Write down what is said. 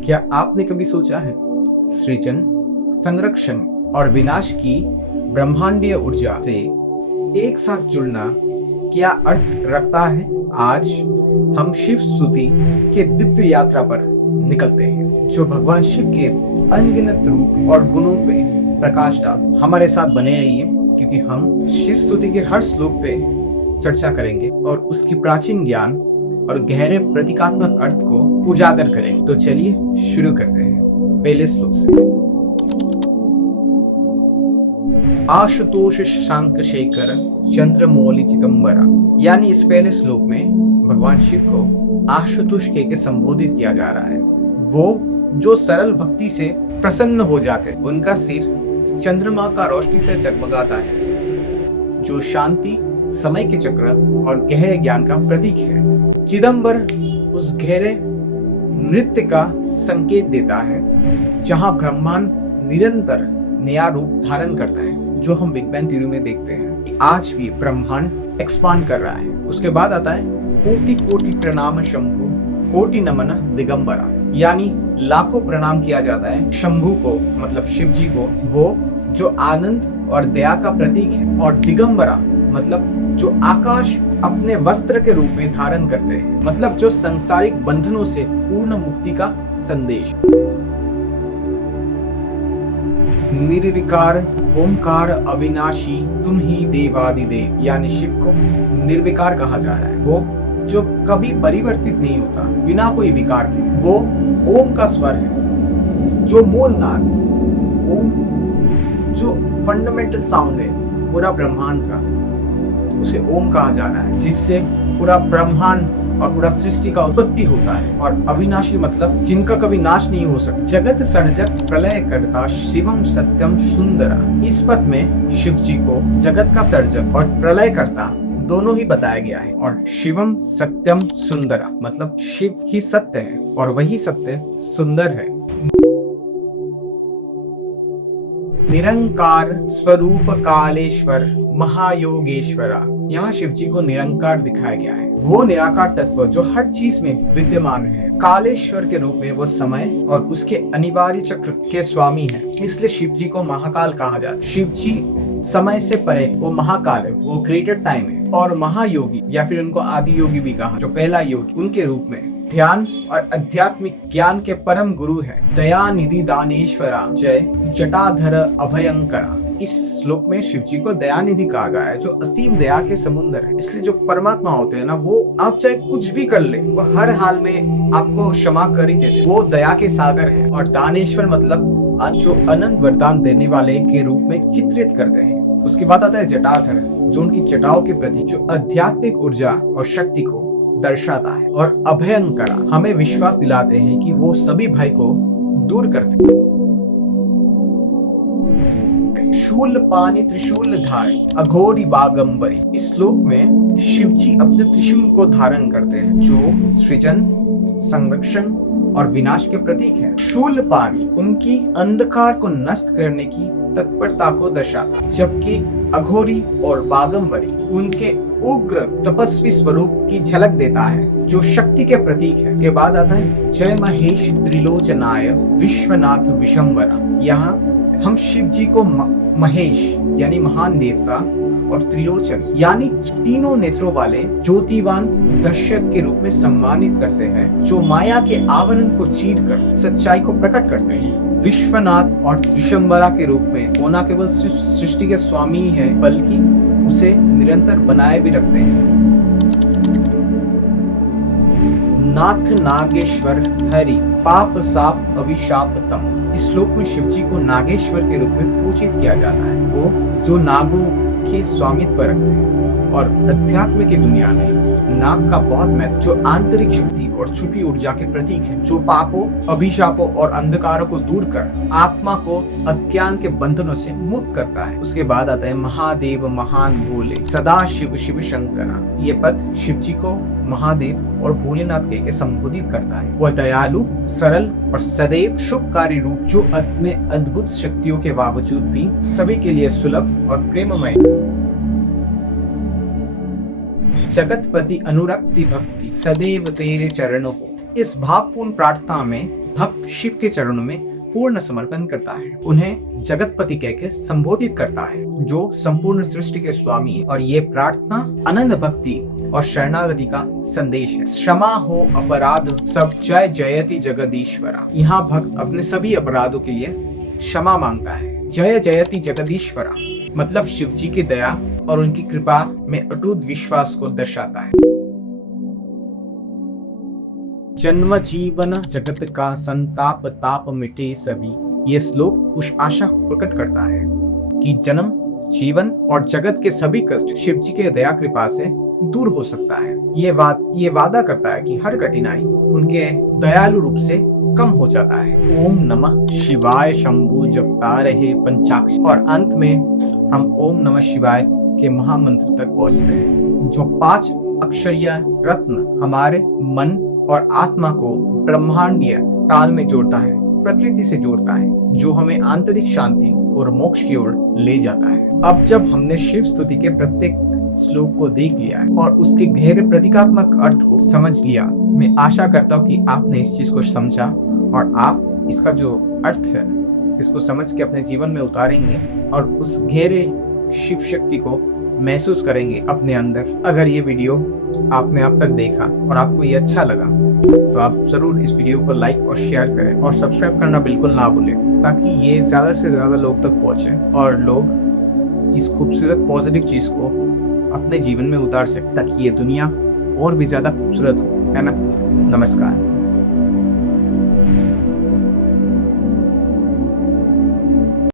क्या आपने कभी सोचा है सृजन, संरक्षण और विनाश की ब्रह्मांडीय ऊर्जा से एक साथ जुड़ना क्या अर्थ रखता है? आज हम शिव स्तुति के दिव्य यात्रा पर निकलते हैं, जो भगवान शिव के अनगिनत रूप और गुणों पे प्रकाश डाल। हमारे साथ बने रहिए, क्योंकि हम शिव स्तुति के हर श्लोक पे चर्चा करेंगे और उसकी प्राचीन ज्ञान और गहरे प्रतीकात्मक अर्थ को उजागर करेंगे। तो चलिए शुरू करते हैं पहले श्लोक से। आशुतोष शांक शेखर चंद्रमौलि चिदंबरा, यानी इस पहले श्लोक में भगवान शिव को आशुतोष कह के संबोधित किया जा रहा है। वो जो सरल भक्ति से प्रसन्न हो जाते, उनका सिर चंद्रमा का रोशनी से जगमगाता है, जो शांति, समय के चक्र और गहरे ज्ञान का प्रतीक है। चिदंबर उस गहरे नृत्य का संकेत देता है जहां ब्रह्मांड निरंतर नया रूप धारण करता है, जो हम बिग बैंग थ्योरी में देखते हैं। आज भी ब्रह्मांड एक्सपांड कर रहा है। उसके बाद आता है कोटि कोटि प्रणाम शंभु कोटि नमन दिगंबरा, यानी लाखों प्रणाम किया जाता है शंभु को, मतलब शिव जी को, वो जो आनंद और दया का प्रतीक है, और दिगंबरा मतलब जो आकाश अपने वस्त्र के रूप में धारण करते हैं, मतलब जो सांसारिक बंधनों से पूर्ण मुक्ति का संदेश। निर्विकार ओमकार अविनाशी तुम ही देवादिदेव, यानी शिव को निर्विकार कहा जा रहा है। वो जो कभी परिवर्तित नहीं होता, बिना कोई विकार के। वो ओम का स्वर है, जो मूल नाद, ओम जो फंडामेंटल साउंड है पूरा ब्रह्मांड का, उसे ओम कहा जा रहा है, जिससे पूरा ब्रह्मांड और पूरा सृष्टि का उत्पत्ति होता है। और अविनाशी मतलब जिनका कभी नाश नहीं हो सकता। जगत सर्जक प्रलय करता शिवम सत्यम सुंदरा, इस पद में शिव जी को जगत का सर्जक और प्रलय करता दोनों ही बताया गया है। और शिवम सत्यम सुंदरा मतलब शिव ही सत्य है और वही सत्य सुंदर है। निरंकार स्वरूप कालेश्वर महायोगेश्वरा, यहाँ शिव जी को निरंकार दिखाया गया है। वो निराकार तत्व जो हर चीज में विद्यमान है। कालेश्वर के रूप में वो समय और उसके अनिवार्य चक्र के स्वामी है, इसलिए शिव जी को महाकाल कहा जाता है। शिव जी समय से परे वो महाकाल है, वो ग्रेटर टाइम है। और महायोगी या फिर उनको आदि योगी भी कहा, जो पहला योगी, उनके रूप में ध्यान और आध्यात्मिक ज्ञान के परम गुरु है। दया निधि दानेश्वरा जय जटाधर अभयंकरा, इस श्लोक में शिव जी को दयानिधि कहा गया है, जो असीम दया के समुद्र है। इसलिए जो परमात्मा होते हैं ना, वो आप चाहे कुछ भी कर ले, वो हर हाल में आपको क्षमा कर ही देते। वो दया के सागर है। और दानेश्वर मतलब जो अनंत वरदान देने वाले के रूप में चित्रित करते हैं। उसके बाद आता है जटाधर, जो उनकी जटाओं के प्रति जो आध्यात्मिक ऊर्जा और शक्ति को दर्शाता है। और अभयंकरा हमें विश्वास दिलाते हैं कि वो सभी भय को दूर करते हैं। शूल पानी त्रिशूल धारी अघोरी बागंबरी, इस श्लोक में शिव जी अपने त्रिशूल को धारण करते हैं, जो सृजन, संरक्षण और विनाश के प्रतीक है। शूल पानी उनकी अंधकार को नष्ट करने की तत्परता को दर्शाता, जबकि अघोरी और बागंबरी उनके उग्र तपस्वी स्वरूप की झलक देता है, जो शक्ति के प्रतीक है। के बाद आता है जय महेश त्रिलोचनाय विश्वनाथ विशंबरा, यहाँ हम शिव जी को महेश यानी महान देवता और त्रिलोचन यानी तीनों नेत्रों वाले ज्योतिवान दर्शक के रूप में सम्मानित करते हैं, जो माया के आवरण को चीरकर सच्चाई को प्रकट करते हैं। विश्वनाथ और विशंबरा के रूप में वो न केवल सृष्टि के स्वामी है, बल्कि उसे निरंतर बनाए भी रखते हैं। नाथ नागेश्वर हरि पाप साप अभिशापतम, इस श्लोक में शिव जी को नागेश्वर के रूप में पूजित किया जाता है। वो जो नागों के स्वामित्व रखते हैं। और अध्यात्म की दुनिया में नाग का बहुत महत्व, जो आंतरिक शक्ति और छुपी ऊर्जा के प्रतीक है, जो पापों, अभिशापों और अंधकारों को दूर कर आत्मा को अज्ञान के बंधनों से मुक्त करता है। उसके बाद आता है महादेव महान भोले सदा शिव शिव शंकरा, ये पद शिव जी को महादेव और भोलेनाथ कह के संबोधित करता है। वह दयालु, सरल और सदैव शुभकारी रूप, जो अपने अद्भुत शक्तियों के बावजूद भी सभी के लिए सुलभ और प्रेममय। जगतपति अनुरक्ति भक्ति सदैव तेरे चरणों को, इस भावपूर्ण प्रार्थना में भक्त शिव के चरणों में पूर्ण समर्पण करता है, उन्हें जगतपति कहकर संबोधित करता है, जो संपूर्ण सृष्टि के स्वामी है। और ये प्रार्थना अनंत भक्ति और शरणागति का संदेश है। क्षमा हो अपराध सब जय जयति जगदीश्वरा। यहाँ भक्त अपने सभी अपराधों के लिए क्षमा मांगता है। जय जयति जगदीश्वरा मतलब शिव जी की दया और उनकी कृपा में अटूट विश्वास को दर्शाता है। जन्म जीवन जगत का संताप ताप मिटे सभी, ये श्लोक उस आशा को प्रकट करता है कि जन्म जीवन और जगत के सभी कष्ट शिव जी के दया कृपा से दूर हो सकता है। ये वादा करता है कि हर कठिनाई उनके दयालु रूप से कम हो जाता है। ओम नमः शिवाय शंभु जपता रहे पंचाक्षर। और अंत में हम ओम नमः शिवाय के महामंत्र तक पहुंचते हैं, जो 5 अक्षरीय रत्न हमारे मन और आत्मा को ब्रह्मांडीय ताल में जोड़ता है, प्रकृति से जोड़ता है, जो हमें आंतरिक शांति और मोक्ष की ओर ले जाता है। अब जब हमने शिव स्तुति के प्रत्येक श्लोक को देख लिया है और उसके गहरे प्रतीकात्मक अर्थ को समझ लिया, मैं आशा करता हूँ कि आपने इस चीज को समझा और आप इसका जो अर्थ है इसको समझ के अपने जीवन में उतारेंगे और उस गहरे शिव शक्ति को महसूस करेंगे अपने अंदर। अगर ये वीडियो आपने अब तक देखा और आपको ये अच्छा लगा तो आप जरूर इस वीडियो को लाइक और शेयर करें और सब्सक्राइब करना बिल्कुल ना भूलें, ताकि ये ज्यादा से ज्यादा लोग तक पहुंचे और लोग इस खूबसूरत पॉजिटिव चीज को अपने जीवन में उतार सकें, ताकि ये दुनिया और भी ज्यादा खूबसूरत हो, है ना। नमस्कार।